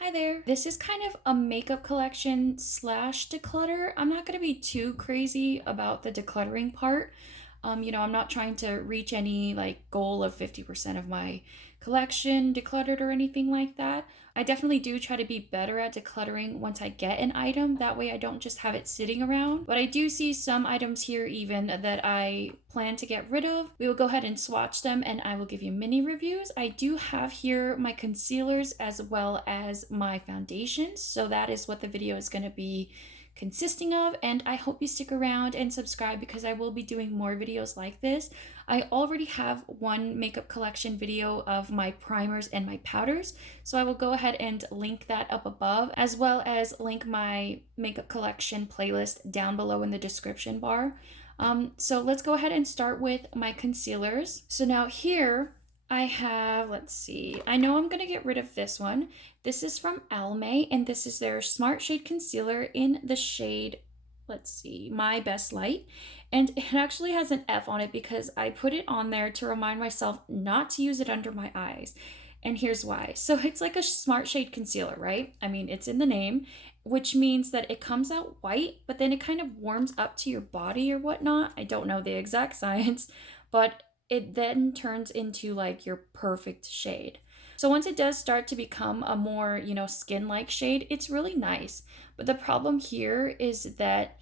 Hi there. This is kind of a makeup collection slash declutter. I'm not going to be too crazy about the decluttering part. I'm not trying to reach any like goal of 50% of my collection decluttered or anything like that. I definitely do try to be better at decluttering once I get an item. That way I don't just have it sitting around. But I do see some items here even that I plan to get rid of. We will go ahead and swatch them and I will give you mini reviews. I do have here my concealers as well as my foundations. So that is what the video is going to be consisting of, and I hope you stick around and subscribe because I will be doing more videos like this. I already have one makeup collection video of my primers and my powders, so I will go ahead and link that up above, as well as link my makeup collection playlist down below in the description bar. So let's go ahead and start with my concealers. So now here I have, let's see, I know I'm going to get rid of this one. This is from Almay, and this is their Smart Shade Concealer in the shade, let's see, My Best Light. And it actually has an F on it because I put it on there to remind myself not to use it under my eyes. And here's why. So it's like a Smart Shade Concealer, right? I mean, it's in the name, which means that it comes out white, but then it kind of warms up to your body or whatnot. I don't know the exact science, but it then turns into like your perfect shade. So once it does start to become a more, skin-like shade, it's really nice. But the problem here is that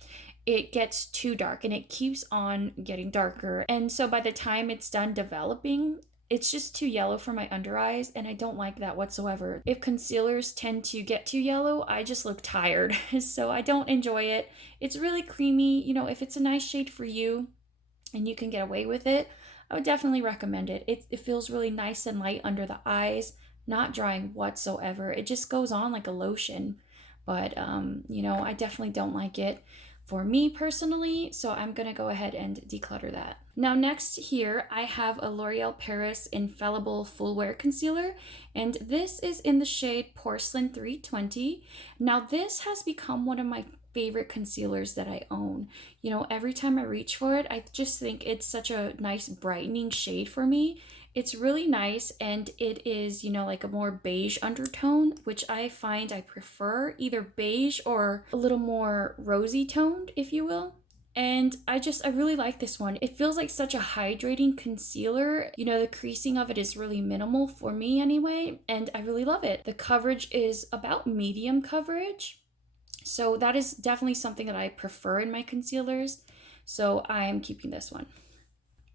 it gets too dark and it keeps on getting darker. And so by the time it's done developing, it's just too yellow for my under eyes, and I don't like that whatsoever. If concealers tend to get too yellow, I just look tired. So I don't enjoy it. It's really creamy. If it's a nice shade for you and you can get away with it, I would definitely recommend it. It feels really nice and light under the eyes, not drying whatsoever. It just goes on like a lotion. But, I definitely don't like it for me personally, so I'm going to go ahead and declutter that. Now next here, I have a L'Oreal Paris Infallible Full Wear Concealer, and this is in the shade Porcelain 320. Now this has become one of my favorite concealers that I own. Every time I reach for it, I just think it's such a nice brightening shade for me. It's really nice, and it is, like a more beige undertone, which I find I prefer, either beige or a little more rosy toned, if you will. And I really like this one. It feels like such a hydrating concealer. The creasing of it is really minimal for me anyway, and I really love it. The coverage is about medium coverage. So that is definitely something that I prefer in my concealers. So I am keeping this one.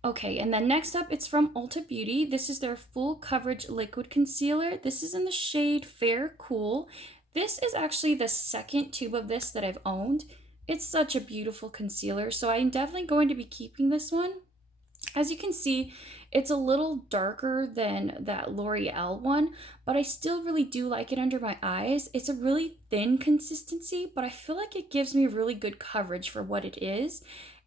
Okay, and then next up, it's from Ulta Beauty. This is their full coverage liquid concealer. This is in the shade Fair Cool. This is actually the second tube of this that I've owned. It's such a beautiful concealer, so I'm definitely going to be keeping this one. As you can see, it's a little darker than that L'Oreal one, but I still really do like it under my eyes. It's a really thin consistency, but I feel like it gives me really good coverage for what it is.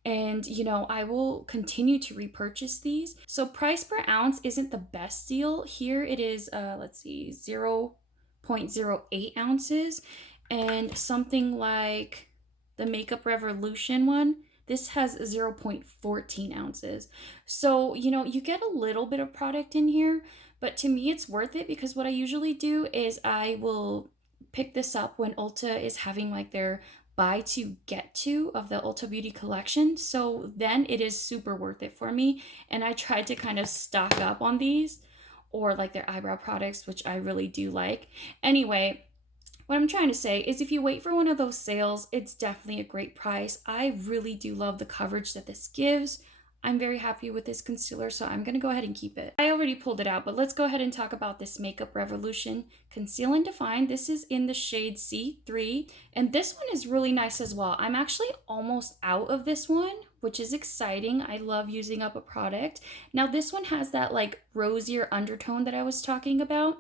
And, I will continue to repurchase these. So price per ounce isn't the best deal. Here it is, let's see, 0.08 ounces. And something like the Makeup Revolution one, this has 0.14 ounces. So, you get a little bit of product in here, but to me it's worth it because what I usually do is I will pick this up when Ulta is having like their buy to get two of the Ulta Beauty collection. So then it is super worth it for me. And I tried to kind of stock up on these or like their eyebrow products, which I really do like. Anyway, what I'm trying to say is if you wait for one of those sales, it's definitely a great price. I really do love the coverage that this gives. I'm very happy with this concealer, so I'm going to go ahead and keep it. I already pulled it out, but let's go ahead and talk about this Makeup Revolution Conceal and Define. This is in the shade C3, and this one is really nice as well. I'm actually almost out of this one, which is exciting. I love using up a product. Now, this one has that like rosier undertone that I was talking about.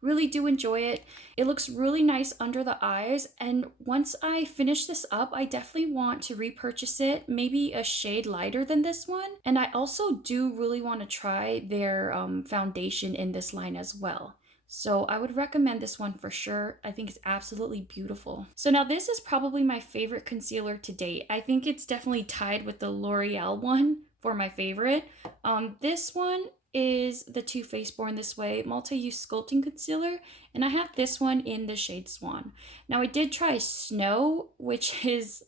Really do enjoy it. It looks really nice under the eyes, and once I finish this up, I definitely want to repurchase it, maybe a shade lighter than this one. And I also do really want to try their foundation in this line as well. So I would recommend this one for sure. I think it's absolutely beautiful. So now this is probably my favorite concealer to date. I think it's definitely tied with the L'Oreal one for my favorite. This one is the Too Faced Born This Way Multi-Use Sculpting Concealer, and I have this one in the shade Swan. Now I did try Snow, which is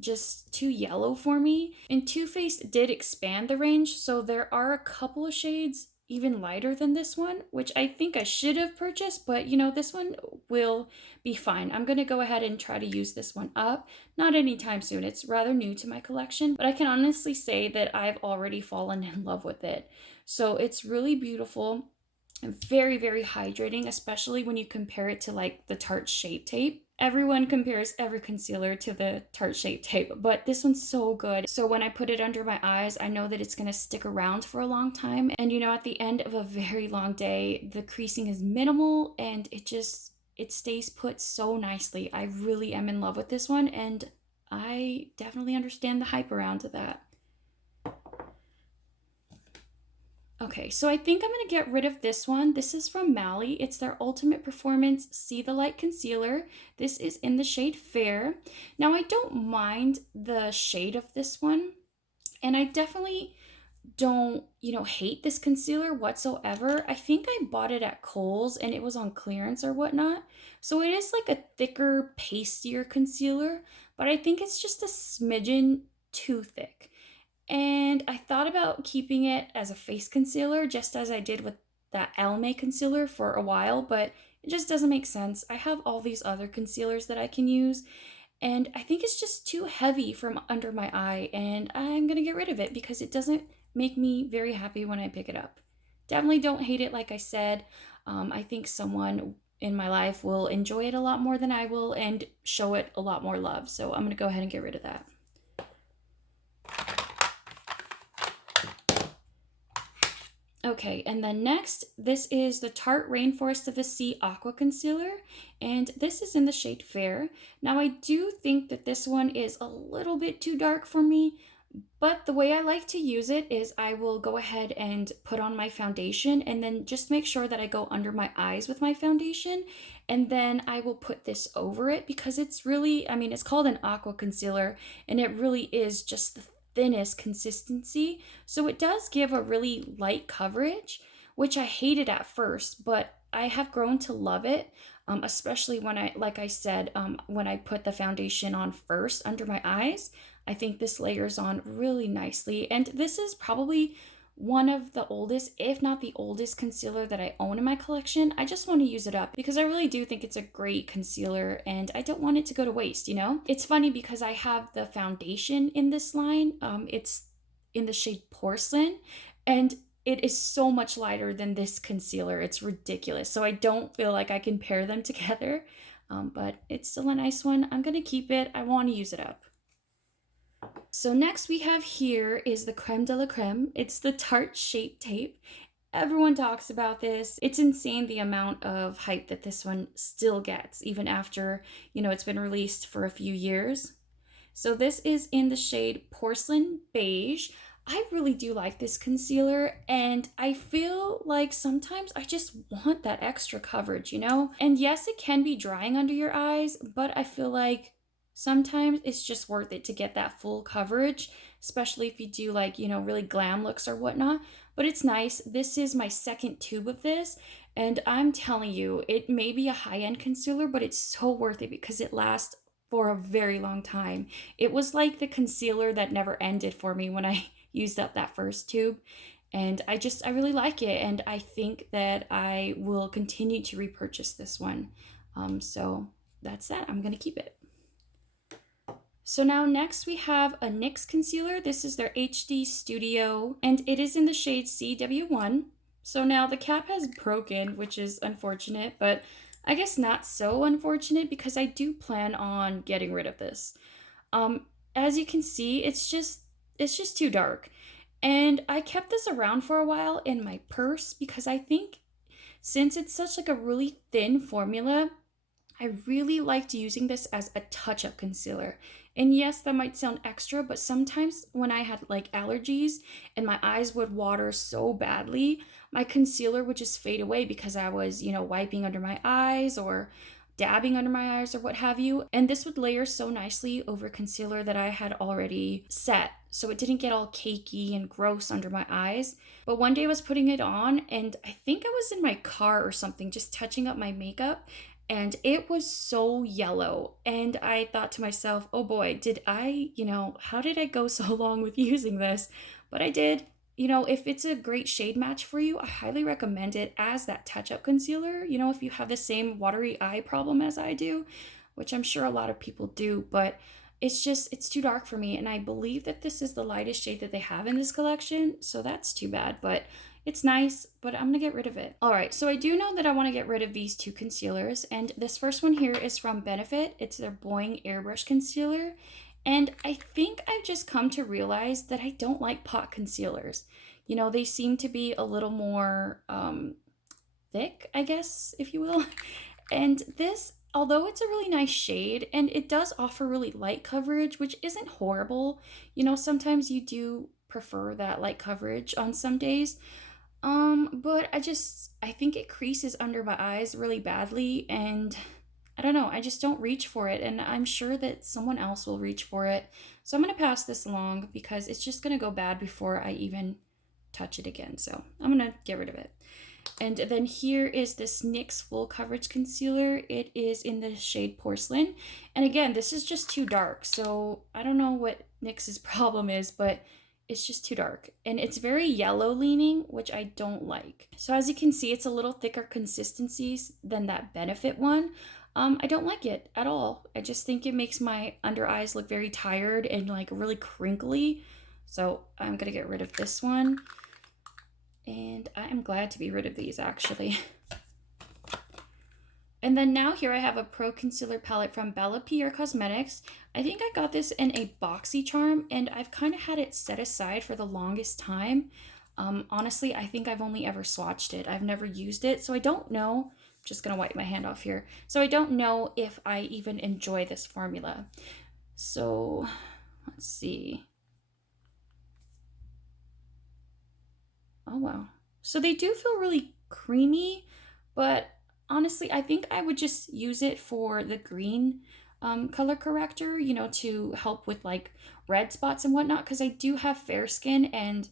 just too yellow for me, and Too Faced did expand the range, so there are a couple of shades even lighter than this one, which I think I should have purchased, but you know, this one will be fine. I'm gonna go ahead and try to use this one up. Not anytime soon, it's rather new to my collection, but I can honestly say that I've already fallen in love with it. So it's really beautiful and very, very hydrating, especially when you compare it to like the Tarte Shape Tape. Everyone compares every concealer to the Tarte Shape Tape, but this one's so good. So when I put it under my eyes, I know that it's gonna stick around for a long time. And you know, at the end of a very long day, the creasing is minimal and it stays put so nicely. I really am in love with this one, and I definitely understand the hype around that. Okay, so I think I'm going to get rid of this one. This is from Mally. It's their Ultimate Performance See the Light Concealer. This is in the shade Fair. Now, I don't mind the shade of this one, and I definitely don't, hate this concealer whatsoever. I think I bought it at Kohl's, and it was on clearance or whatnot. So it is like a thicker, pastier concealer, but I think it's just a smidgen too thick. And I thought about keeping it as a face concealer, just as I did with that Almay concealer for a while, but it just doesn't make sense. I have all these other concealers that I can use, and I think it's just too heavy from under my eye, and I'm gonna get rid of it because it doesn't make me very happy when I pick it up. Definitely don't hate it, like I said. I think someone in my life will enjoy it a lot more than I will and show it a lot more love, so I'm gonna go ahead and get rid of that. Okay, and then next, this is the Tarte Rainforest of the Sea Aqua Concealer, and this is in the shade Fair. Now, I do think that this one is a little bit too dark for me, but the way I like to use it is I will go ahead and put on my foundation and then just make sure that I go under my eyes with my foundation, and then I will put this over it because it's really, it's called an aqua concealer, and it really is just the thinnest consistency, so it does give a really light coverage, which I hated at first, but I have grown to love it, especially when like I said, when I put the foundation on first under my eyes. I think this layers on really nicely, and this is probably one of the oldest, if not the oldest, concealer that I own in my collection. I just want to use it up because I really do think it's a great concealer and I don't want it to go to waste, It's funny because I have the foundation in this line. It's in the shade Porcelain, and it is so much lighter than this concealer. It's ridiculous. So I don't feel like I can pair them together, but it's still a nice one. I'm going to keep it. I want to use it up. So next we have here is the creme de la creme. It's the Tarte Shape Tape. Everyone talks about this. It's insane the amount of hype that this one still gets, even after, it's been released for a few years. So this is in the shade Porcelain Beige. I really do like this concealer, and I feel like sometimes I just want that extra coverage, And yes, it can be drying under your eyes, but I feel like sometimes it's just worth it to get that full coverage, especially if you do like, really glam looks or whatnot. But it's nice. This is my second tube of this, and I'm telling you, it may be a high-end concealer, but it's so worth it because it lasts for a very long time. It was like the concealer that never ended for me when I used up that first tube. And I really like it, and I think that I will continue to repurchase this one. So that's that. I'm going to keep it. So now next we have a NYX concealer. This is their HD Studio, and it is in the shade CW1. So now the cap has broken, which is unfortunate, but I guess not so unfortunate because I do plan on getting rid of this. As you can see, it's just too dark. And I kept this around for a while in my purse because I think since it's such like a really thin formula, I really liked using this as a touch-up concealer. And yes, that might sound extra, but sometimes when I had like allergies and my eyes would water so badly, my concealer would just fade away because I was, wiping under my eyes or dabbing under my eyes or what have you. And this would layer so nicely over concealer that I had already set, so it didn't get all cakey and gross under my eyes. But one day I was putting it on, and I think I was in my car or something just touching up my makeup, and it was so yellow. And I thought to myself, oh boy, did I, how did I go so long with using this? But I did. If it's a great shade match for you, I highly recommend it as that touch-up concealer. If you have the same watery eye problem as I do, which I'm sure a lot of people do, but it's too dark for me. And I believe that this is the lightest shade that they have in this collection, so that's too bad, but it's nice, but I'm gonna get rid of it. All right, so I do know that I wanna get rid of these two concealers, and this first one here is from Benefit. It's their Boi-ing Airbrush Concealer. And I think I've just come to realize that I don't like pot concealers. They seem to be a little more thick, I guess, if you will. And this, although it's a really nice shade and it does offer really light coverage, which isn't horrible, sometimes you do prefer that light coverage on some days. But I think it creases under my eyes really badly, and I don't know, I just don't reach for it, and I'm sure that someone else will reach for it. So I'm going to pass this along because it's just going to go bad before I even touch it again. So I'm going to get rid of it. And then here is this NYX Full Coverage Concealer. It is in the shade Porcelain. And again, this is just too dark. So I don't know what NYX's problem is, but it's just too dark. And it's very yellow leaning, which I don't like. So as you can see, it's a little thicker consistencies than that Benefit one. I don't like it at all. I just think it makes my under eyes look very tired and like really crinkly. So I'm gonna get rid of this one. And I am glad to be rid of these actually. And then now here I have a Pro Concealer palette from Bellapierre Cosmetics. I think I got this in a boxy charm, and I've kind of had it set aside for the longest time. Honestly, I think I've only ever swatched it. I've never used it, so I don't know. Just gonna wipe my hand off here. So I don't know if I even enjoy this formula. So let's see. Oh wow. So they do feel really creamy, but honestly, I think I would just use it for the green color corrector, to help with like red spots and whatnot, because I do have fair skin, and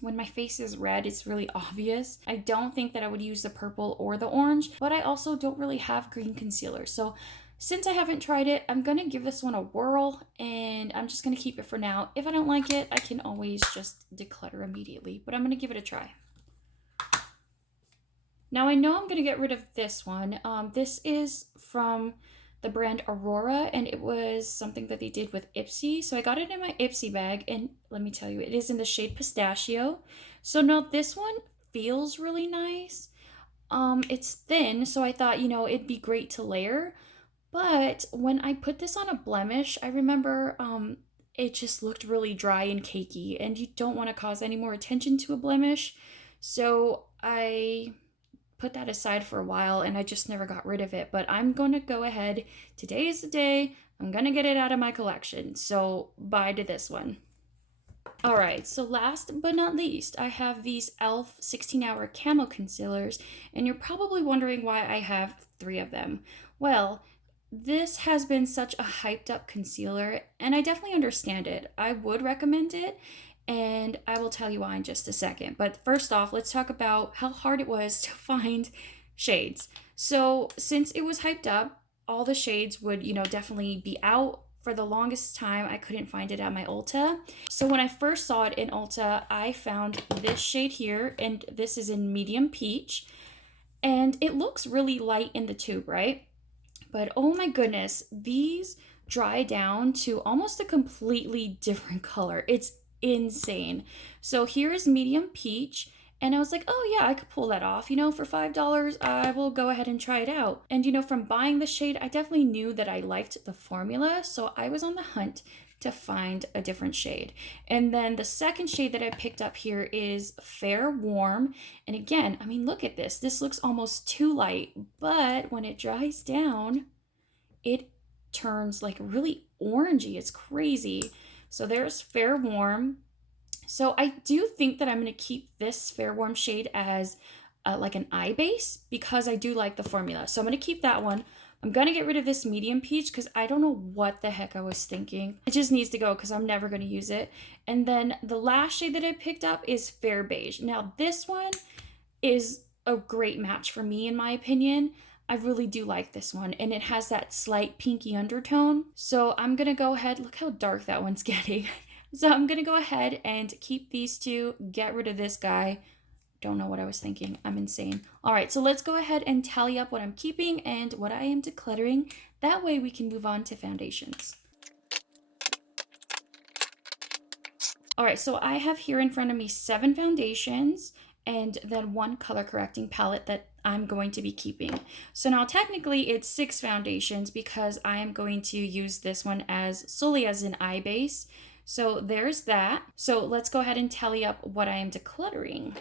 when my face is red, it's really obvious. I don't think that I would use the purple or the orange, but I also don't really have green concealer. So since I haven't tried it, I'm gonna give this one a whirl, and I'm just gonna keep it for now. If I don't like it, I can always just declutter immediately, but I'm gonna give it a try. Now I know I'm gonna get rid of this one. This is from the brand Aurora, and it was something that they did with Ipsy. So I got it in my Ipsy bag, and let me tell you, it is in the shade Pistachio. So now this one feels really nice. It's thin, so I thought, it'd be great to layer. But when I put this on a blemish, I remember it just looked really dry and cakey, and you don't want to cause any more attention to a blemish. So I put that aside for a while, and I just never got rid of it. But I'm going to go ahead. Today is the day. I'm going to get it out of my collection. So bye to this one. All right, so last but not least, I have these e.l.f. 16-hour Camo concealers, and you're probably wondering why I have 3 of them. Well, this has been such a hyped up concealer, and I definitely understand it. I would recommend it, and I will tell you why in just a second. But first off, let's talk about how hard it was to find shades. So since it was hyped up, all the shades would, definitely be out. For the longest time, I couldn't find it at my Ulta. So when I first saw it in Ulta, I found this shade here, and this is in medium peach. And it looks really light in the tube, right? But oh my goodness, these dry down to almost a completely different color. It's insane. So here is medium peach, and I was like, oh yeah, I could pull that off. For $5, I will go ahead and try it out. And from buying the shade, I definitely knew that I liked the formula, so I was on the hunt to find a different shade. And then the second shade that I picked up here is Fair Warm. And again, look at this. This looks almost too light, but when it dries down, it turns like really orangey. It's crazy. So there's Fair Warm. So I do think that I'm going to keep this Fair Warm shade as like an eye base, because I do like the formula. So I'm going to keep that one. I'm gonna get rid of this medium peach because I don't know what the heck I was thinking. It just needs to go because I'm never gonna use it. And then the last shade that I picked up is Fair Beige. Now this one is a great match for me in my opinion. I really do like this one, and it has that slight pinky undertone. So I'm gonna go ahead, look how dark that one's getting. So I'm gonna go ahead and keep these two, get rid of this guy. Don't know what I was thinking. I'm insane. All right, so let's go ahead and tally up what I'm keeping and what I am decluttering. That way we can move on to foundations. All right, so I have here in front of me 7 foundations and then 1 color correcting palette that I'm going to be keeping. So now technically it's 6 foundations because I am going to use this one as solely as an eye base. So there's that. So let's go ahead and tally up what I am decluttering.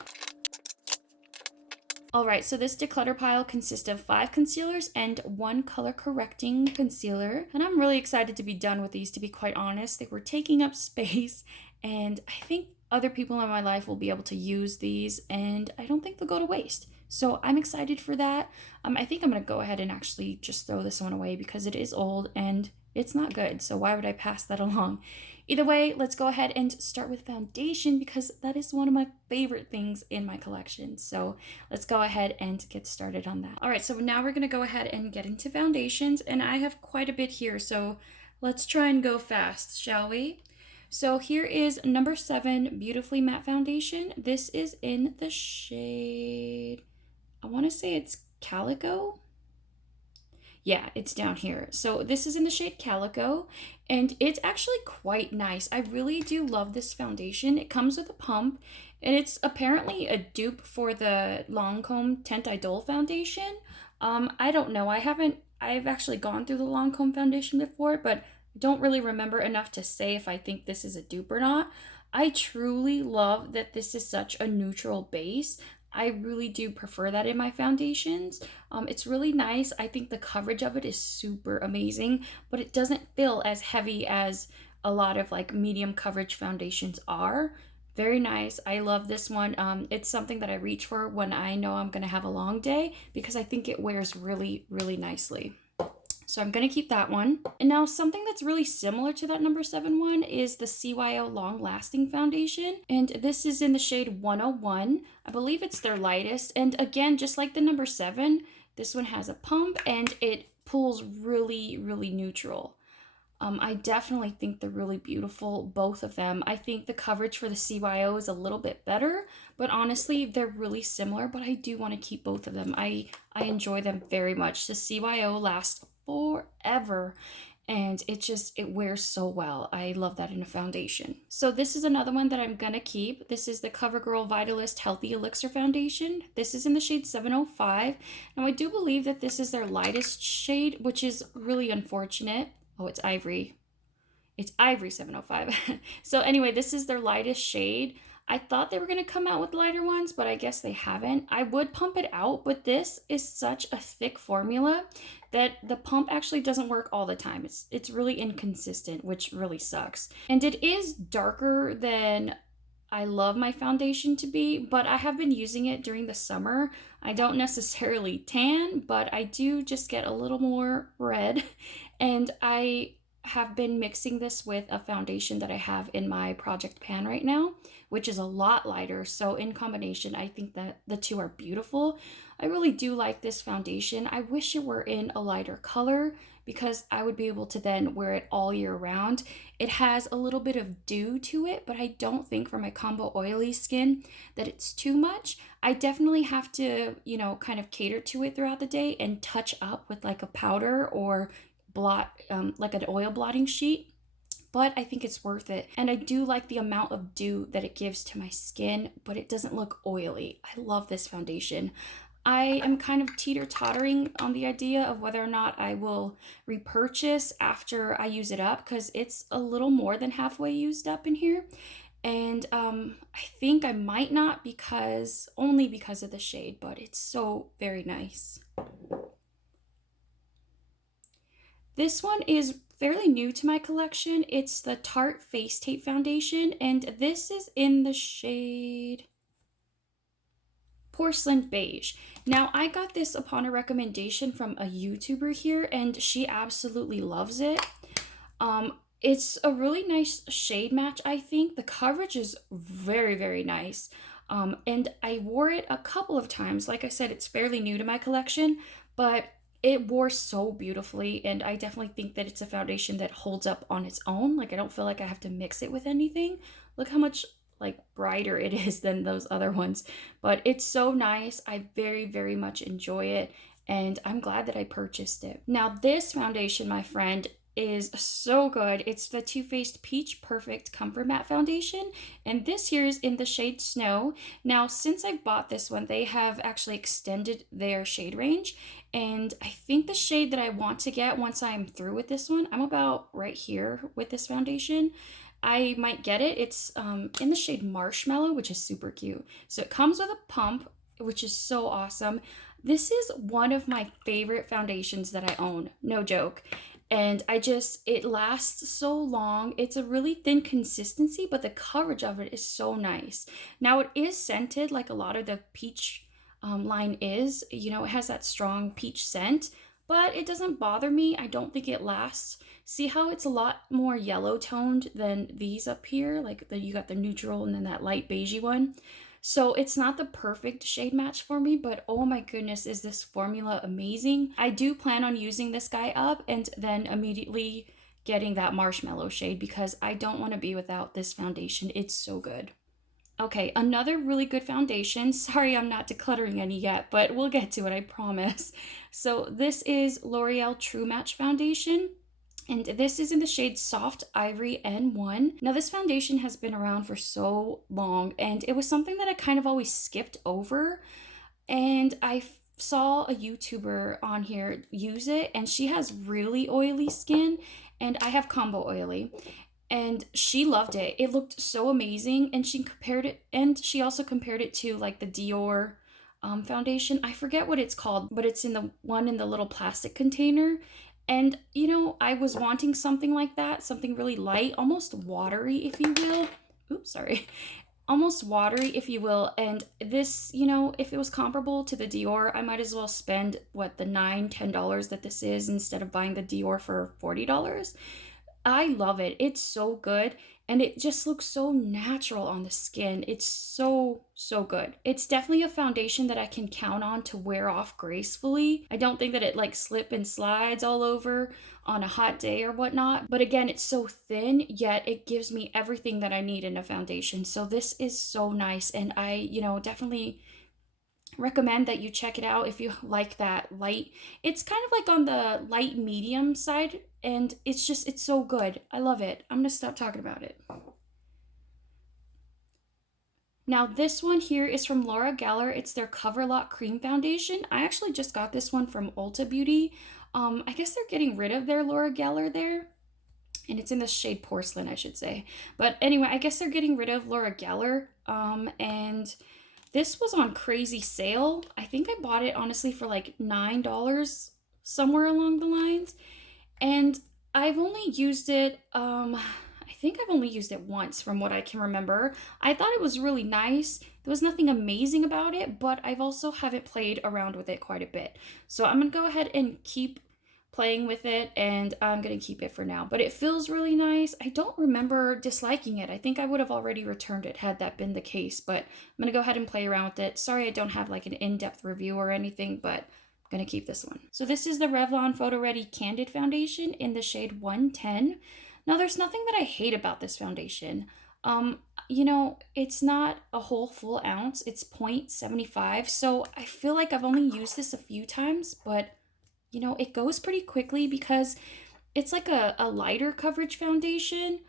All right, so this declutter pile consists of 5 concealers and 1 color correcting concealer. And I'm really excited to be done with these, to be quite honest. They were taking up space, and I think other people in my life will be able to use these, and I don't think they'll go to waste. So I'm excited for that. I think I'm gonna go ahead and actually just throw this one away because it is old and it's not good. So why would I pass that along? Either way, let's go ahead and start with foundation because that is one of my favorite things in my collection. So let's go ahead and get started on that. All right, so now we're gonna go ahead and get into foundations, and I have quite a bit here, so let's try and go fast, shall we? So here is number 7 Beautifully Matte Foundation. This is in the shade, I wanna say it's Calico. Yeah, it's down here. So this is in the shade Calico, and it's actually quite nice. I really do love this foundation. It comes with a pump, and it's apparently a dupe for the Lancome Teint Idole foundation. I don't know. I've actually gone through the Lancome foundation before, but I don't really remember enough to say if I think this is a dupe or not. I truly love that this is such a neutral base. I really do prefer that in my foundations. It's really nice. I think the coverage of it is super amazing, but it doesn't feel as heavy as a lot of like medium coverage foundations are. Very nice. I love this one. It's something that I reach for when I know I'm gonna have a long day because I think it wears really, really nicely. So I'm going to keep that one. And now something that's really similar to that number 7 one is the CYO Long Lasting Foundation. And this is in the shade 101. I believe it's their lightest. And again, just like the number 7, this one has a pump and it pulls really, really neutral. I definitely think they're really beautiful, both of them. I think the coverage for the CYO is a little bit better, but honestly, they're really similar, but I do want to keep both of them. I enjoy them very much. The CYO lasts forever, and it wears so well. I love that in a foundation. So this is another one that I'm gonna keep. This is the CoverGirl Vitalist Healthy Elixir Foundation. This is in the shade 705. Now I do believe that this is their lightest shade, which is really unfortunate. Oh, it's Ivory. It's Ivory 705. So anyway, this is their lightest shade. I thought they were going to come out with lighter ones, but I guess they haven't. I would pump it out, but this is such a thick formula that the pump actually doesn't work all the time. It's really inconsistent, which really sucks. And it is darker than I love my foundation to be, but I have been using it during the summer. I don't necessarily tan, but I do just get a little more red. And I have been mixing this with a foundation that I have in my project pan right now, which is a lot lighter. So in combination, I think that the two are beautiful. I really do like this foundation. I wish it were in a lighter color because I would be able to then wear it all year round. It has a little bit of dew to it, but I don't think for my combo oily skin that it's too much. I definitely have to, kind of cater to it throughout the day and touch up with like a powder or blot, like an oil blotting sheet, but I think it's worth it. And I do like the amount of dew that it gives to my skin, but it doesn't look oily. I love this foundation. I am kind of teeter-tottering on the idea of whether or not I will repurchase after I use it up because it's a little more than halfway used up in here. And I think I might not only because of the shade, but it's so very nice. This one is fairly new to my collection. It's the Tarte Face Tape Foundation, and this is in the shade Porcelain Beige. Now, I got this upon a recommendation from a YouTuber here, and she absolutely loves it. It's a really nice shade match, I think. The coverage is very, very nice. And I wore it a couple of times. Like I said, it's fairly new to my collection, but it wore so beautifully, and I definitely think that it's a foundation that holds up on its own. Like, I don't feel like I have to mix it with anything. Look how much like brighter it is than those other ones, but it's so nice. I very, very much enjoy it, and I'm glad that I purchased it. Now, this foundation, my friend, is so good. It's the Too Faced Peach Perfect Comfort Matte Foundation, and this here is in the shade Snow. Now, since I've bought this one, they have actually extended their shade range, and I think the shade that I want to get once I'm through with this one, I'm about right here with this foundation. I might get it. It's in the shade Marshmallow, which is super cute. So it comes with a pump, which is so awesome. This is one of my favorite foundations that I own, no joke. And it lasts so long. It's a really thin consistency, but the coverage of it is so nice. Now, it is scented like a lot of the peach line is. You know, it has that strong peach scent, but it doesn't bother me. I don't think it lasts. See how it's a lot more yellow toned than these up here? Like you got the neutral and then that light beigey one. So it's not the perfect shade match for me, but oh my goodness, is this formula amazing. I do plan on using this guy up and then immediately getting that Marshmallow shade because I don't want to be without this foundation. It's so good. Okay, another really good foundation. Sorry, I'm not decluttering any yet, but we'll get to it, I promise. So this is L'Oreal True Match Foundation. And this is in the shade Soft Ivory N1. Now, this foundation has been around for so long, and it was something that I kind of always skipped over. And I saw a YouTuber on here use it, and she has really oily skin, and I have combo oily. And she loved it. It looked so amazing, and she also compared it to like the Dior foundation. I forget what it's called, but it's in the one in the little plastic container. And, you know, I was wanting something like that, something really light, almost watery, if you will. Oops, sorry. Almost watery, if you will. And this, you know, if it was comparable to the Dior, I might as well spend, what, the $10 that this is instead of buying the Dior for $40. I love it. It's so good. And it just looks so natural on the skin. It's so, so good. It's definitely a foundation that I can count on to wear off gracefully. I don't think that it like slip and slides all over on a hot day or whatnot. But again, it's so thin, yet it gives me everything that I need in a foundation. So this is so nice. And I, you know, definitely recommend that you check it out if you like that light. It's kind of like on the light medium side, and it's so good. I love it. I'm gonna stop talking about it. Now this one here is from L'Oreal. It's their Cover Lock Cream Foundation. I actually just got this one from Ulta Beauty. I guess they're getting rid of their L'Oreal there, and it's in the shade Porcelain, I should say. But anyway, I guess they're getting rid of L'Oreal. And this was on crazy sale. I think I bought it honestly for like $9, somewhere along the lines. And I've only used it, I think I've only used it once from what I can remember. I thought it was really nice. There was nothing amazing about it, but I've also haven't played around with it quite a bit. So I'm going to go ahead and keep playing with it, and I'm going to keep it for now. But it feels really nice. I don't remember disliking it. I think I would have already returned it had that been the case, but I'm going to go ahead and play around with it. Sorry I don't have like an in-depth review or anything, but I'm going to keep this one. So this is the Revlon Photo Ready Candid Foundation in the shade 110. Now, there's nothing that I hate about this foundation. You know, it's not a whole full ounce. It's 0.75, so I feel like I've only used this a few times, but you know, it goes pretty quickly because it's like a lighter coverage foundation,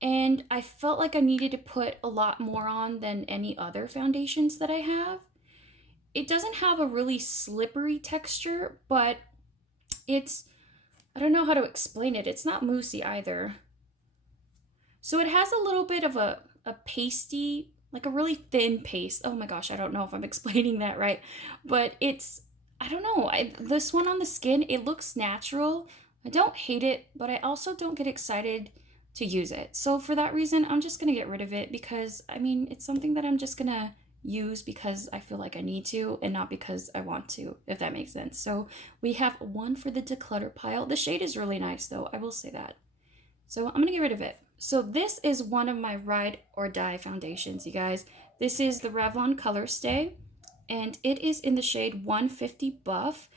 and I felt like I needed to put a lot more on than any other foundations that I have. It doesn't have a really slippery texture, but I don't know how to explain it. It's not moussey either. So it has a little bit of a pasty, like a really thin paste. Oh my gosh, I don't know if I'm explaining that right, but I don't know. This one on the skin, it looks natural. I don't hate it, but I also don't get excited to use it. So for that reason, I'm just going to get rid of it because, I mean, it's something that I'm just going to use because I feel like I need to and not because I want to, if that makes sense. So we have one for the declutter pile. The shade is really nice though, I will say that. So I'm gonna get rid of it. So this is one of my ride or die foundations, you guys. This is the Revlon Color Stay, and it is in the shade 150 Buff.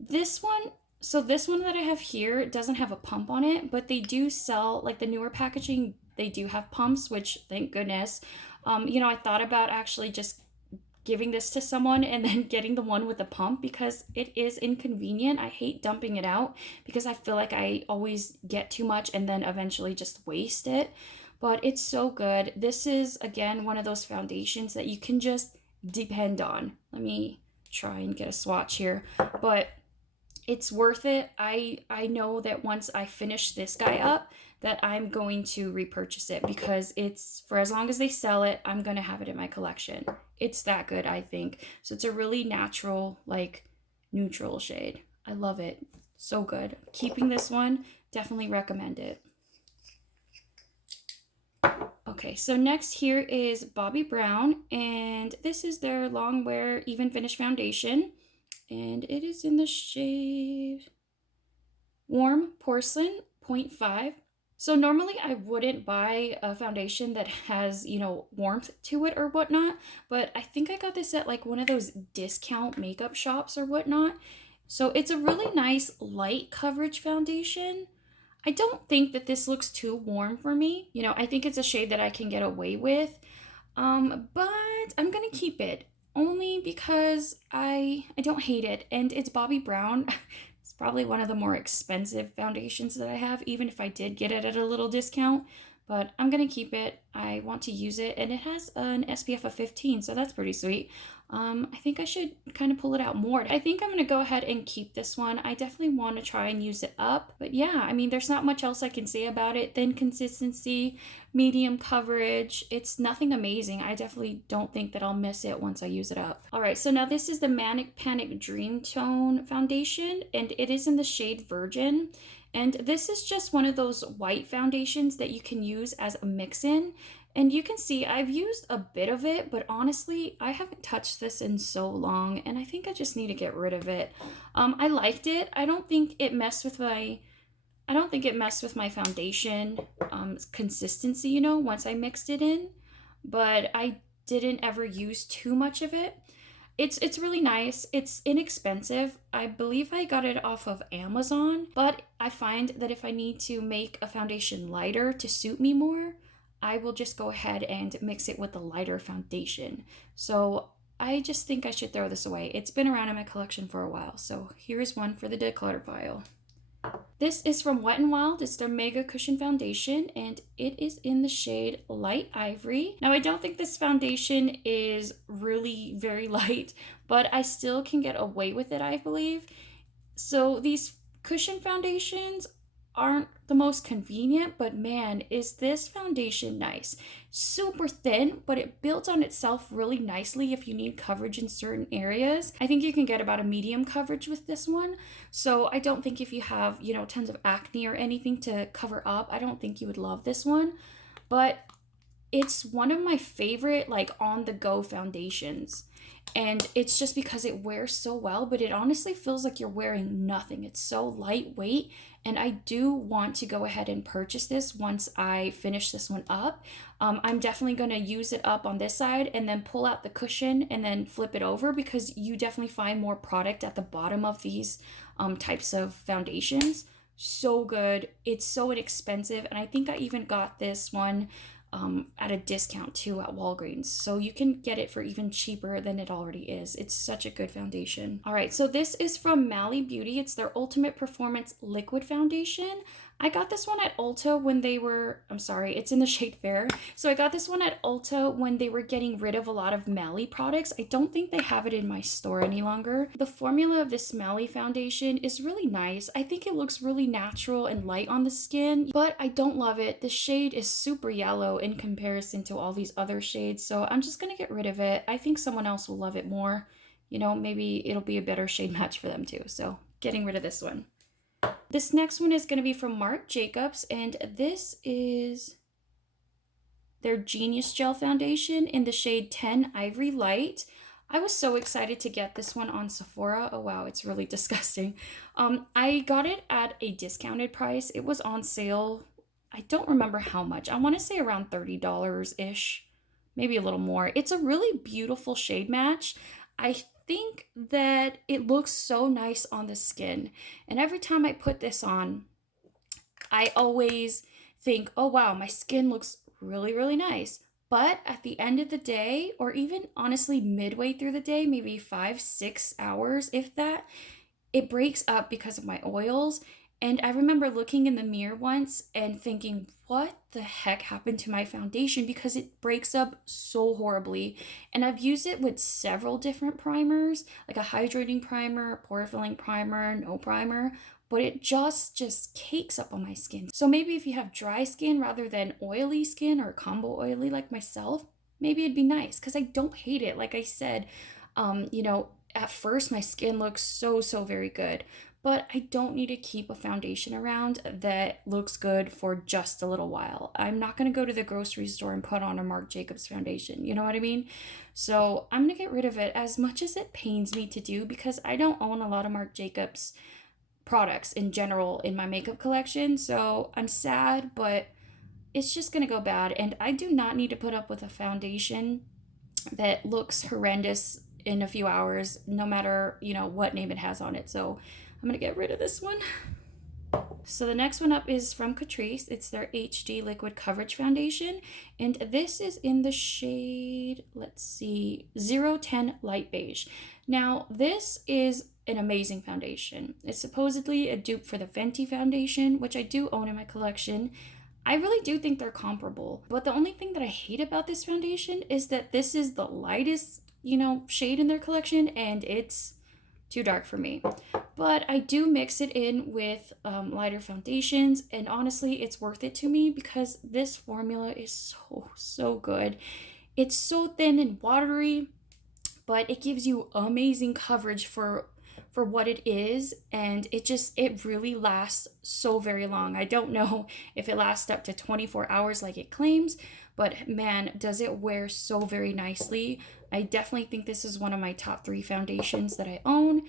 This one, so this one that I have here doesn't have a pump on it, but they do sell, like the newer packaging, they do have pumps, which thank goodness. You know, I thought about actually just giving this to someone and then getting the one with the pump because it is inconvenient. I hate dumping it out because I feel like I always get too much and then eventually just waste it. But it's so good. This is, again, one of those foundations that you can just depend on. Let me try and get a swatch here. But it's worth it. I know that once I finish this guy up, that I'm going to repurchase it because it's, for as long as they sell it, I'm going to have it in my collection. It's that good, I think. So it's a really natural, like, neutral shade. I love it. So good. Keeping this one, definitely recommend it. Okay, so next here is Bobbi Brown, and this is their Long Wear Even Finish Foundation, and it is in the shade Warm Porcelain 0.5. So normally I wouldn't buy a foundation that has, you know, warmth to it or whatnot, but I think I got this at like one of those discount makeup shops or whatnot. So it's a really nice light coverage foundation. I don't think that this looks too warm for me. You know, I think it's a shade that I can get away with, but I'm gonna keep it only because I don't hate it, and it's Bobbi Brown. It's probably one of the more expensive foundations that I have, even if I did get it at a little discount. But I'm going to keep it. I want to use it, and it has an SPF of 15, so that's pretty sweet. I think I should kind of pull it out more. I think I'm going to go ahead and keep this one. I definitely want to try and use it up. But yeah, I mean, there's not much else I can say about it. Thin consistency, medium coverage. It's nothing amazing. I definitely don't think that I'll miss it once I use it up. All right, so now this is the Manic Panic Dream Tone foundation, and it is in the shade Virgin. And this is just one of those white foundations that you can use as a mix-in. And you can see I've used a bit of it, but honestly, I haven't touched this in so long, and I think I just need to get rid of it. I liked it. I don't think it messed with my foundation consistency, you know, once I mixed it in, but I didn't ever use too much of it. It's really nice. It's inexpensive. I believe I got it off of Amazon, but I find that if I need to make a foundation lighter to suit me more, I will just go ahead and mix it with the lighter foundation. So I just think I should throw this away. It's been around in my collection for a while. So here's one for the declutter pile. This is from Wet n Wild. It's their Mega Cushion Foundation, and it is in the shade Light Ivory. Now, I don't think this foundation is really very light, but I still can get away with it, I believe. So these cushion foundations aren't the most convenient, but man, is this foundation nice. Super thin, but it builds on itself really nicely if you need coverage in certain areas. I think you can get about a medium coverage with this one. So I don't think if you have, you know, tons of acne or anything to cover up, I don't think you would love this one. But it's one of my favorite, like, on-the-go foundations. And it's just because it wears so well, but it honestly feels like you're wearing nothing. It's so lightweight, and I do want to go ahead and purchase this once I finish this one up. I'm definitely going to use it up on this side and then pull out the cushion and then flip it over, because you definitely find more product at the bottom of these types of foundations. So good. It's so inexpensive, and I think I even got this one at a discount too at Walgreens, so you can get it for even cheaper than it already is. It's such a good foundation. All right, so this is from Mally Beauty. It's their Ultimate Performance Liquid Foundation. I got this one at Ulta when they were, it's in the shade Fair. So I got this one at Ulta when they were getting rid of a lot of Mally products. I don't think they have it in my store any longer. The formula of this Mally foundation is really nice. I think it looks really natural and light on the skin, but I don't love it. The shade is super yellow in comparison to all these other shades, so I'm just gonna get rid of it. I think someone else will love it more. You know, maybe it'll be a better shade match for them too. So getting rid of this one. This next one is going to be from Marc Jacobs, and this is their Genius Gel Foundation in the shade 10 Ivory Light. I was so excited to get this one on Sephora. Oh wow, it's really disgusting. I got it at a discounted price. It was on sale. I don't remember how much. I want to say around $30-ish, maybe a little more. It's a really beautiful shade match. I think that it looks so nice on the skin. And every time I put this on, I always think, oh wow, my skin looks really, really nice. But at the end of the day, or even honestly midway through the day, maybe 5, 6 hours, if that, it breaks up because of my oils. And I remember looking in the mirror once and thinking, what the heck happened to my foundation? Because it breaks up so horribly. And I've used it with several different primers, like a hydrating primer, pore filling primer, no primer, but it just cakes up on my skin. So maybe if you have dry skin rather than oily skin or combo oily like myself, maybe it'd be nice, because I don't hate it. Like I said, at first my skin looks so very good, but I don't need to keep a foundation around that looks good for just a little while. I'm not going to go to the grocery store and put on a Marc Jacobs foundation, you know what I mean? So I'm going to get rid of it, as much as it pains me to do, because I don't own a lot of Marc Jacobs products in general in my makeup collection. So I'm sad, but it's just going to go bad. And I do not need to put up with a foundation that looks horrendous in a few hours, no matter, what name it has on it. So I'm going to get rid of this one. So the next one up is from Catrice. It's their HD Liquid Coverage Foundation. And this is in the shade, let's see, 010 Light Beige. Now, this is an amazing foundation. It's supposedly a dupe for the Fenty foundation, which I do own in my collection. I really do think they're comparable. But the only thing that I hate about this foundation is that this is the lightest, shade in their collection, and it's too dark for me. But I do mix it in with lighter foundations, and honestly, it's worth it to me because this formula is so good. It's so thin and watery, but it gives you amazing coverage for what it is, and it really lasts so very long. I don't know if it lasts up to 24 hours like it claims, but man, does it wear so very nicely. I definitely think this is one of my top 3 foundations that I own.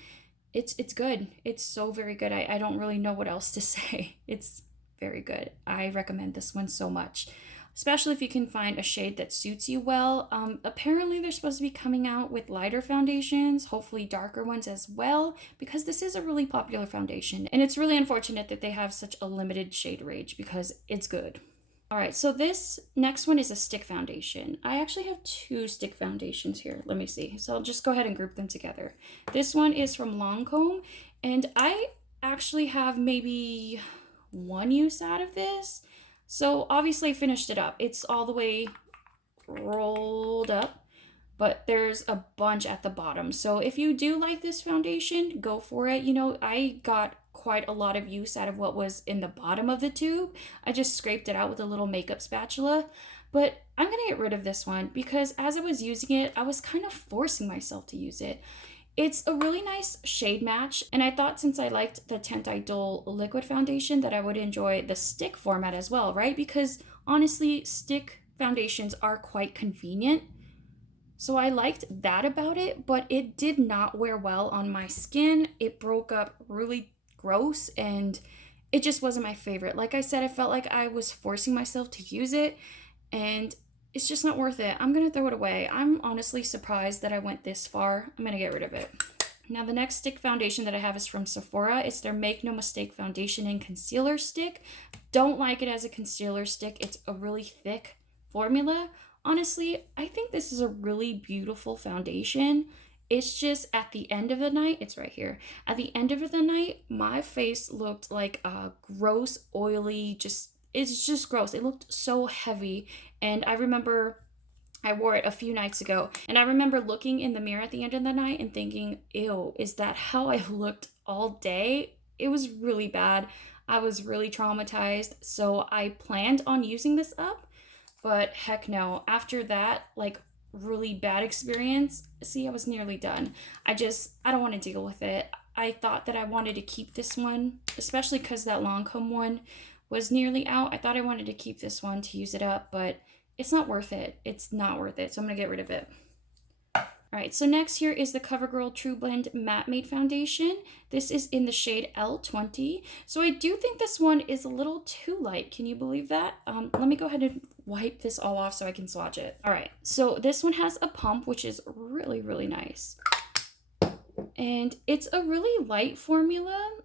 It's good. It's so very good. I don't really know what else to say. It's very good. I recommend this one so much, especially if you can find a shade that suits you well. Apparently they're supposed to be coming out with lighter foundations, hopefully darker ones as well, because this is a really popular foundation. And it's really unfortunate that they have such a limited shade range, because it's good. All right, so this next one is a stick foundation. I actually have 2 stick foundations here. Let me see. So I'll just go ahead and group them together. This one is from Lancome, and I actually have maybe 1 use out of this. So obviously I finished it up. It's all the way rolled up, but there's a bunch at the bottom. So if you do like this foundation, go for it. I got quite a lot of use out of what was in the bottom of the tube. I just scraped it out with a little makeup spatula. But I'm gonna get rid of this one because as I was using it, I was kind of forcing myself to use it. It's a really nice shade match, and I thought since I liked the Tint Idol liquid foundation that I would enjoy the stick format as well, right? Because honestly, stick foundations are quite convenient. So I liked that about it, but it did not wear well on my skin. It broke up really gross, and it just wasn't my favorite. Like I said, I felt like I was forcing myself to use it, and it's just not worth it. I'm gonna throw it away. I'm honestly surprised that I went this far. I'm gonna get rid of it. Now the next stick foundation that I have is from Sephora. It's their Make No Mistake Foundation and Concealer Stick. Don't like it as a concealer stick. It's a really thick formula. Honestly, I think this is a really beautiful foundation. It's just at the end of the night, it's right here. At the end of the night, my face looked like a gross, oily, it's just gross. It looked so heavy. And I remember I wore it a few nights ago. And I remember looking in the mirror at the end of the night and thinking, ew, is that how I looked all day? It was really bad. I was really traumatized. So I planned on using this up, but heck no. After that, really bad experience, see, I was nearly done. I don't want to deal with it. I thought that I wanted to keep this one, especially because that Lancome one was nearly out. I thought I wanted to keep this one to use it up, but it's not worth it. It's not worth it. So I'm going to get rid of it. All right, so next here is the CoverGirl True Blend Matte Made Foundation. This is in the shade L20. So I do think this one is a little too light. Can you believe that? Let me go ahead and wipe this all off so I can swatch it. All right, so this one has a pump, which is really, really nice. And it's a really light formula.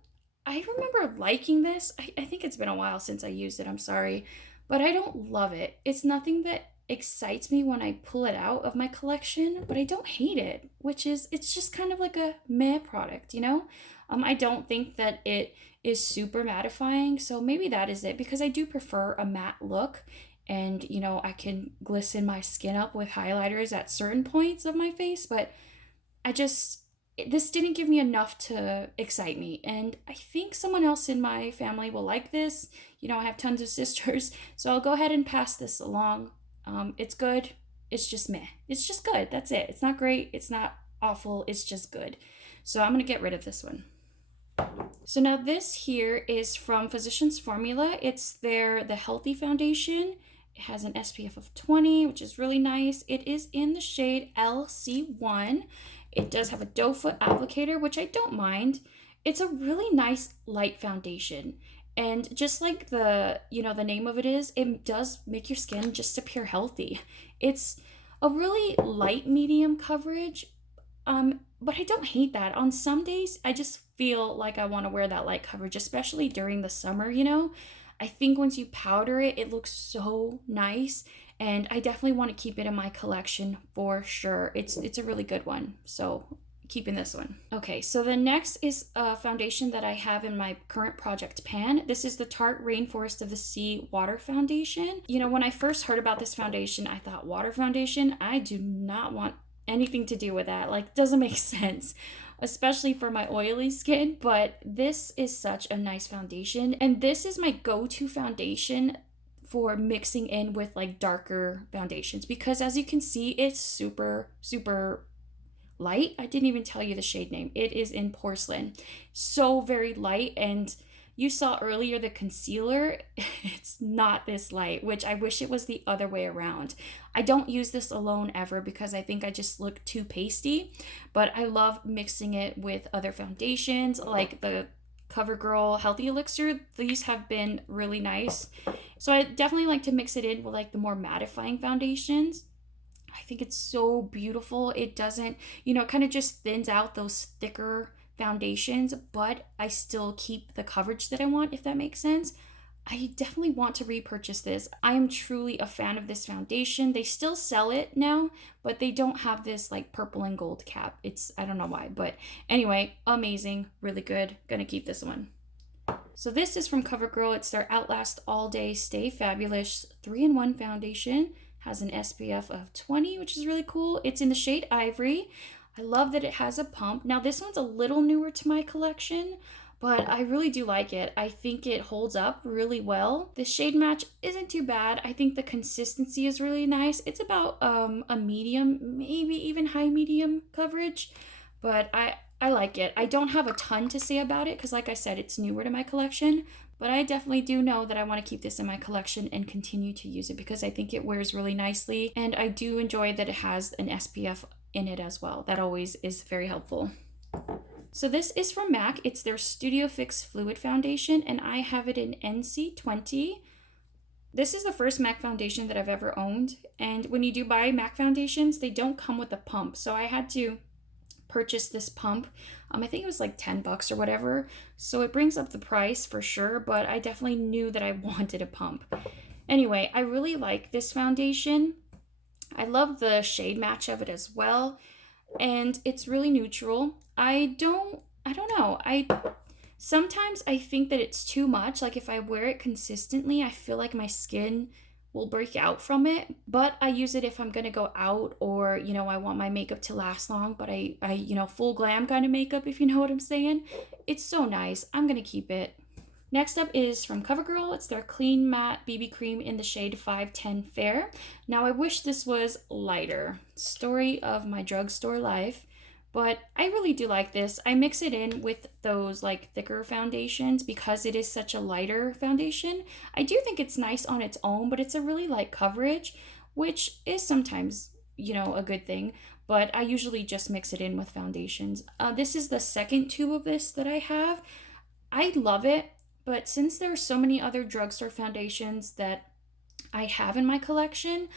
I remember liking this. I think it's been a while since I used it, I'm sorry. But I don't love it. It's nothing that excites me when I pull it out of my collection, but I don't hate it, it's just kind of like a meh product, you know? I don't think that it is super mattifying, so maybe that is it, because I do prefer a matte look, and, you know, I can glisten my skin up with highlighters at certain points of my face, but this didn't give me enough to excite me, and I think someone else in my family will like this. You know, I have tons of sisters, so I'll go ahead and pass this along. It's good. It's just meh. It's just good. That's it. It's not great. It's not awful. It's just good. So I'm going to get rid of this one. So now this here is from Physicians Formula. It's the Healthy Foundation. It has an SPF of 20, which is really nice. It is in the shade LC1. It does have a doe foot applicator, which I don't mind. It's a really nice light foundation. And just like the name of it is, it does make your skin just appear healthy. It's a really light medium coverage, but I don't hate that. On some days, I just feel like I want to wear that light coverage, especially during the summer, you know? I think once you powder it, it looks so nice, and I definitely want to keep it in my collection for sure. It's a really good one, so keeping this one. Okay, so the next is a foundation that I have in my current project pan. This is the Tarte Rainforest of the Sea Water Foundation. You know, when I first heard about this foundation, I thought, water foundation? I do not want anything to do with that. Like, doesn't make sense, especially for my oily skin, but this is such a nice foundation, and this is my go-to foundation for mixing in with like darker foundations, because as you can see, it's super, super light. I didn't even tell you the shade name. It is in Porcelain. So very light, and you saw earlier the concealer. It's not this light, which I wish it was the other way around. I don't use this alone ever because I think I just look too pasty, but I love mixing it with other foundations like the CoverGirl Healthy Elixir. These have been really nice. So I definitely like to mix it in with like the more mattifying foundations. I think it's so beautiful. It doesn't, it kind of just thins out those thicker foundations, but I still keep the coverage that I want, if that makes sense. I definitely want to repurchase this. I am truly a fan of this foundation. They still sell it now, but they don't have this like purple and gold cap. I don't know why, but anyway, amazing, really good. Gonna keep this one. So this is from CoverGirl. It's their Outlast All Day Stay Fabulous 3-in-1 foundation. Has an SPF of 20, which is really cool. It's in the shade Ivory. I love that it has a pump. Now this one's a little newer to my collection, but I really do like it. I think it holds up really well. The shade match isn't too bad. I think the consistency is really nice. It's about a medium, maybe even high medium coverage, but I like it. I don't have a ton to say about it because, like I said, it's newer to my collection, but I definitely do know that I want to keep this in my collection and continue to use it because I think it wears really nicely, and I do enjoy that it has an SPF in it as well. That always is very helpful. So this is from MAC. It's their Studio Fix Fluid Foundation, and I have it in NC20. This is the first MAC foundation that I've ever owned, and when you do buy MAC foundations, they don't come with a pump, so I had to purchase this pump. I think it was like $10 or whatever, so it brings up the price for sure, but I definitely knew that I wanted a pump. Anyway, I really like this foundation. I love the shade match of it as well, and it's really neutral. I don't know. Sometimes I think that it's too much. Like if I wear it consistently, I feel like my skin will break out from it, but I use it if I'm gonna go out or, I want my makeup to last long, but I full glam kind of makeup, if you know what I'm saying. It's so nice. I'm gonna keep it. Next up is from CoverGirl. It's their Clean Matte BB Cream in the shade 510 Fair. Now I wish this was lighter. Story of my drugstore life. But I really do like this. I mix it in with those like thicker foundations because it is such a lighter foundation. I do think it's nice on its own, but it's a really light coverage. which is sometimes, a good thing, but I usually just mix it in with foundations. This is the second tube of this that I have. I love it, but since there are so many other drugstore foundations that I have in my collection,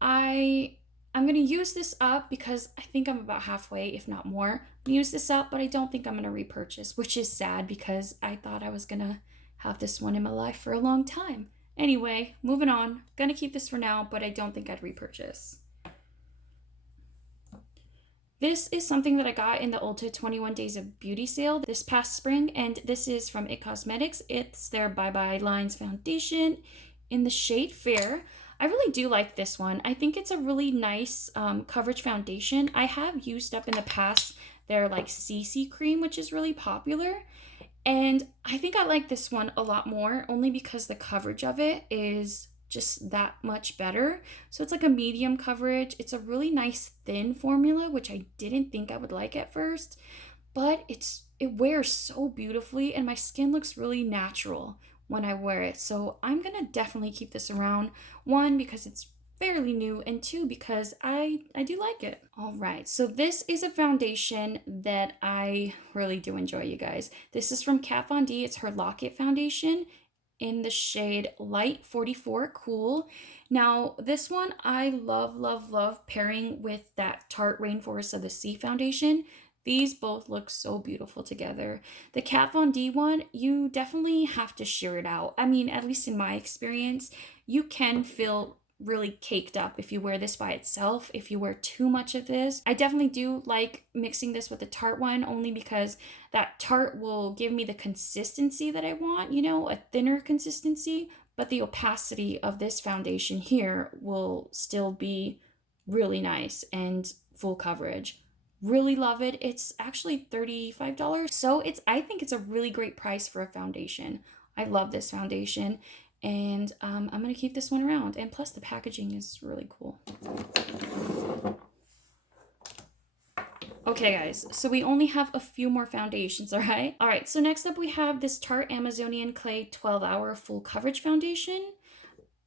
I I'm gonna use this up because I think I'm about halfway, if not more. I'm gonna use this up, but I don't think I'm gonna repurchase, which is sad because I thought I was gonna have this one in my life for a long time. Anyway, moving on. Gonna keep this for now, but I don't think I'd repurchase. This is something that I got in the Ulta 21 Days of Beauty sale this past spring, and this is from IT Cosmetics. It's their Bye Bye Lines foundation in the shade Fair. I really do like this one. I think it's a really nice coverage foundation. I have used up in the past their like CC cream, which is really popular. And I think I like this one a lot more only because the coverage of it is just that much better. So it's like a medium coverage. It's a really nice thin formula, which I didn't think I would like at first, but it wears so beautifully and my skin looks really natural when I wear it. So I'm gonna definitely keep this around. One, because it's fairly new, and two, because I do like it. All right, so this is a foundation that I really do enjoy, you guys. This is from Kat Von D. It's her Lock-It foundation in the shade Light 44 Cool. Now, this one I love, love, love pairing with that Tarte Rainforest of the Sea foundation. These both look so beautiful together. The Kat Von D one, you definitely have to sheer it out. I mean, at least in my experience, you can feel really caked up if you wear this by itself, if you wear too much of this. I definitely do like mixing this with the Tarte one only because that Tarte will give me the consistency that I want, a thinner consistency, but the opacity of this foundation here will still be really nice and full coverage. Really love it. It's actually $35. So I think it's a really great price for a foundation. I love this foundation. And I'm going to keep this one around. And plus the packaging is really cool. Okay, guys, so we only have a few more foundations, all right? All right, so next up we have this Tarte Amazonian Clay 12-Hour Full Coverage Foundation.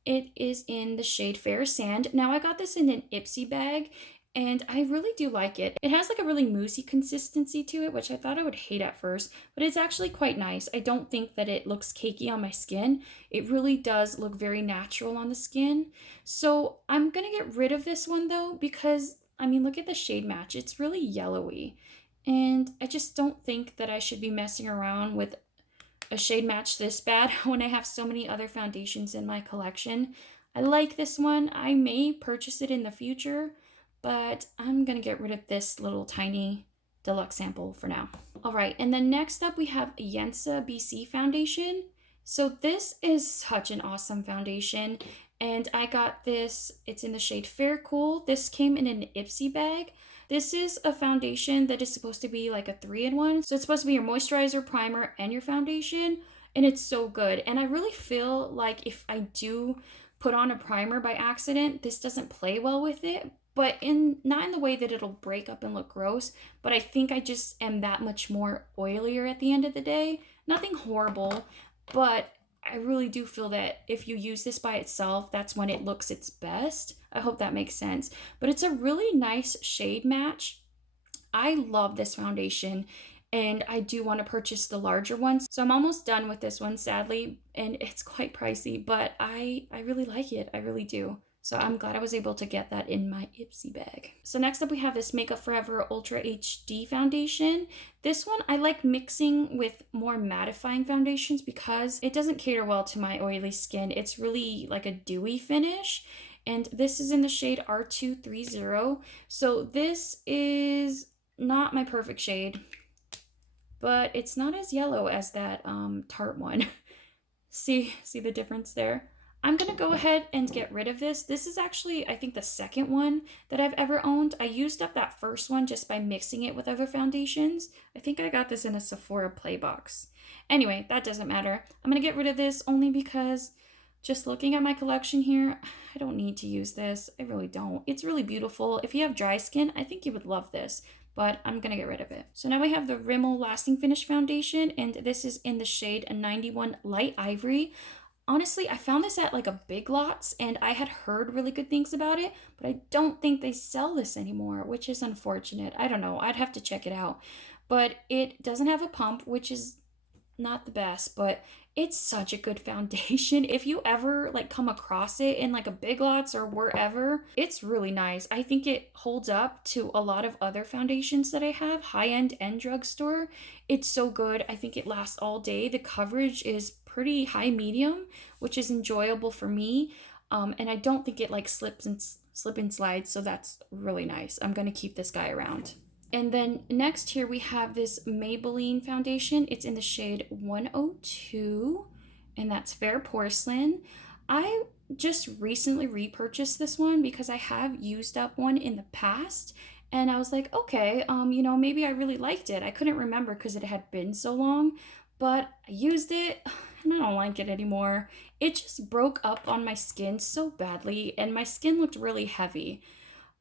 It is in the shade Fair Sand. Now, I got this in an Ipsy bag, and I really do like it. It has like a really moussey consistency to it, which I thought I would hate at first, but it's actually quite nice. I don't think that it looks cakey on my skin. It really does look very natural on the skin. So I'm gonna get rid of this one though, because I mean, look at the shade match. It's really yellowy. And I just don't think that I should be messing around with a shade match this bad when I have so many other foundations in my collection. I like this one. I may purchase it in the future, but I'm gonna get rid of this little tiny deluxe sample for now. All right, and then next up we have Yensa BC foundation. So this is such an awesome foundation, and I got this, it's in the shade Fair Cool. This came in an Ipsy bag. This is a foundation that is supposed to be like a 3-in-1. So it's supposed to be your moisturizer, primer, and your foundation, and it's so good. And I really feel like if I do put on a primer by accident, this doesn't play well with it, but not in the way that it'll break up and look gross, but I think I just am that much more oilier at the end of the day. Nothing horrible, but I really do feel that if you use this by itself, that's when it looks its best. I hope that makes sense. But it's a really nice shade match. I love this foundation, and I do want to purchase the larger ones. So I'm almost done with this one, sadly, and it's quite pricey, but I really like it. I really do. So I'm glad I was able to get that in my Ipsy bag. So next up we have this Makeup Forever Ultra HD foundation. This one I like mixing with more mattifying foundations because it doesn't cater well to my oily skin. It's really like a dewy finish. And this is in the shade R230. So this is not my perfect shade, but it's not as yellow as that Tarte one. See the difference there? I'm gonna go ahead and get rid of this. This is actually, I think, the second one that I've ever owned. I used up that first one just by mixing it with other foundations. I think I got this in a Sephora play box. Anyway, that doesn't matter. I'm gonna get rid of this only because just looking at my collection here, I don't need to use this. I really don't. It's really beautiful. If you have dry skin, I think you would love this, but I'm gonna get rid of it. So now we have the Rimmel Lasting Finish Foundation, and this is in the shade 91 Light Ivory. Honestly, I found this at like a Big Lots and I had heard really good things about it, but I don't think they sell this anymore, which is unfortunate. I don't know. I'd have to check it out. But it doesn't have a pump, which is not the best, but it's such a good foundation. If you ever like come across it in like a Big Lots or wherever, it's really nice. I think it holds up to a lot of other foundations that I have, high-end and drugstore. It's so good. I think it lasts all day. The coverage is pretty high medium, which is enjoyable for me. And I don't think it like slip and slides, so that's really nice. I'm gonna keep this guy around. And then next here we have this Maybelline foundation. It's in the shade 102, and that's Fair Porcelain. I just recently repurchased this one because I have used up one in the past, and I was like, okay, you know, maybe I really liked it. I couldn't remember because it had been so long, but I used it and I don't like it anymore. It just broke up on my skin so badly, and my skin looked really heavy.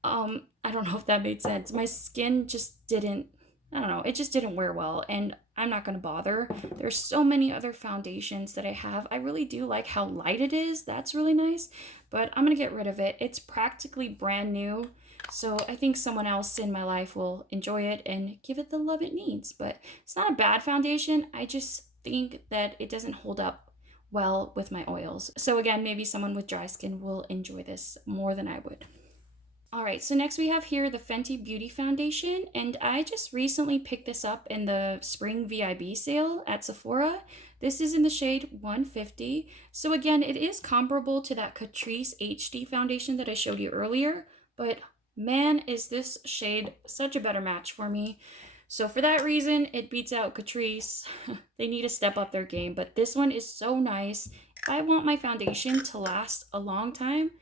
I don't know if that made sense. My skin just didn't, I don't know, it just didn't wear well, and I'm not going to bother. There's so many other foundations that I have. I really do like how light it is. That's really nice, but I'm going to get rid of it. It's practically brand new, so I think someone else in my life will enjoy it and give it the love it needs. But it's not a bad foundation. I just think that it doesn't hold up well with my oils. So again, maybe someone with dry skin will enjoy this more than I would. All right, so next we have here the Fenty Beauty Foundation, and I just recently picked this up in the spring VIB sale at Sephora. This is in the shade 150. So again, it is comparable to that Catrice HD foundation that I showed you earlier, but man, is this shade such a better match for me. So for that reason, it beats out Catrice. They need to step up their game, but this one is so nice. If I want my foundation to last a long time,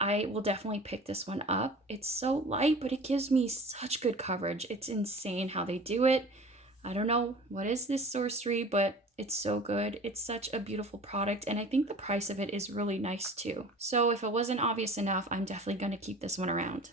I will definitely pick this one up. It's so light, but it gives me such good coverage. It's insane how they do it. I don't know what is this sorcery, but it's so good. It's such a beautiful product, and I think the price of it is really nice too. So if it wasn't obvious enough, I'm definitely going to keep this one around.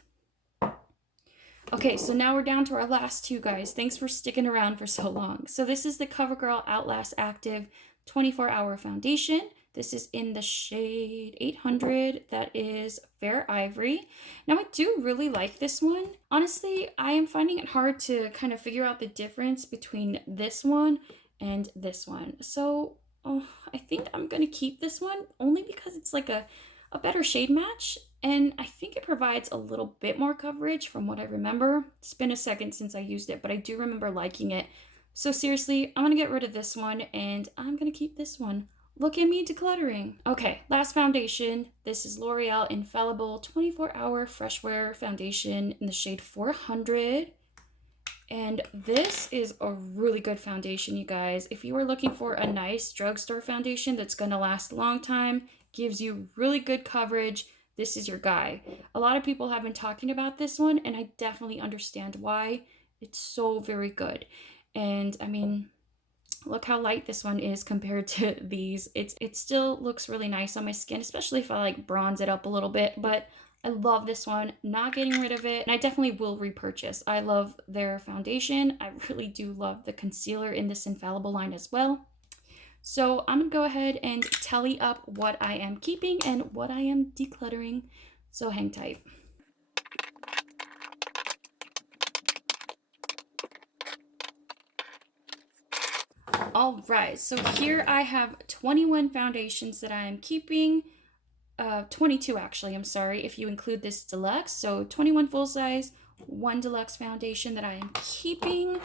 Okay, so now we're down to our last two, guys. Thanks for sticking around for so long. So this is the CoverGirl Outlast Active 24-Hour Foundation. This is in the shade 800. That is Fair Ivory. Now, I do really like this one. Honestly, I am finding it hard to kind of figure out the difference between this one and this one. So, I think I'm going to keep this one only because it's like a better shade match. And I think it provides a little bit more coverage from what I remember. It's been a second since I used it, but I do remember liking it. So seriously, I'm going to get rid of this one and I'm going to keep this one. Look at me decluttering. Okay, last foundation. This is L'Oreal Infallible 24-Hour Fresh Wear Foundation in the shade 400. And this is a really good foundation, you guys. If you are looking for a nice drugstore foundation that's going to last a long time, gives you really good coverage, this is your guy. A lot of people have been talking about this one, and I definitely understand why. It's so very good. And I mean, look how light this one is compared to these. It still looks really nice on my skin, especially if I like bronze it up a little bit, but I love this one, not getting rid of it, and I definitely will repurchase. I love their foundation. I really do love the concealer in this Infallible line as well. So I'm gonna go ahead and tally up what I am keeping and what I am decluttering, so hang tight. All right, so here I have 21 foundations that I am keeping. 22 actually, I'm sorry, if you include this deluxe. So 21 full size, 1 deluxe foundation that I am keeping.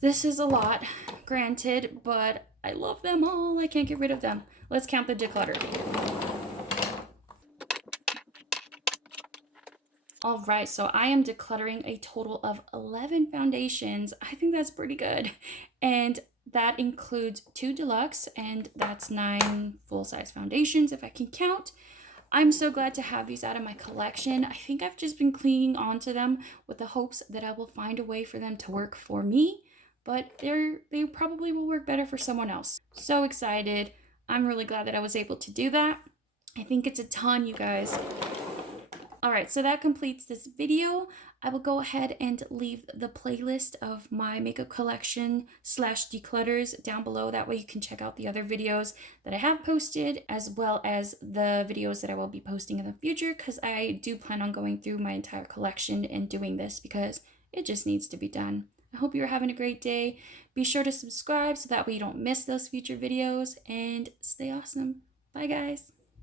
This is a lot, granted, but I love them all. I can't get rid of them. Let's count the declutter. All right, so I am decluttering a total of 11 foundations. I think that's pretty good. And that includes 2 deluxe, and that's 9 full-size foundations if I can count. I'm so glad to have these out of my collection. I think I've just been clinging on to them with the hopes that I will find a way for them to work for me, but they probably will work better for someone else. So excited. I'm really glad that I was able to do that. I think it's a ton, you guys. All right, so that completes this video. I will go ahead and leave the playlist of my makeup collection slash declutters down below. That way you can check out the other videos that I have posted, as well as the videos that I will be posting in the future, because I do plan on going through my entire collection and doing this because it just needs to be done. I hope you're having a great day. Be sure to subscribe so that way you don't miss those future videos, and stay awesome. Bye guys.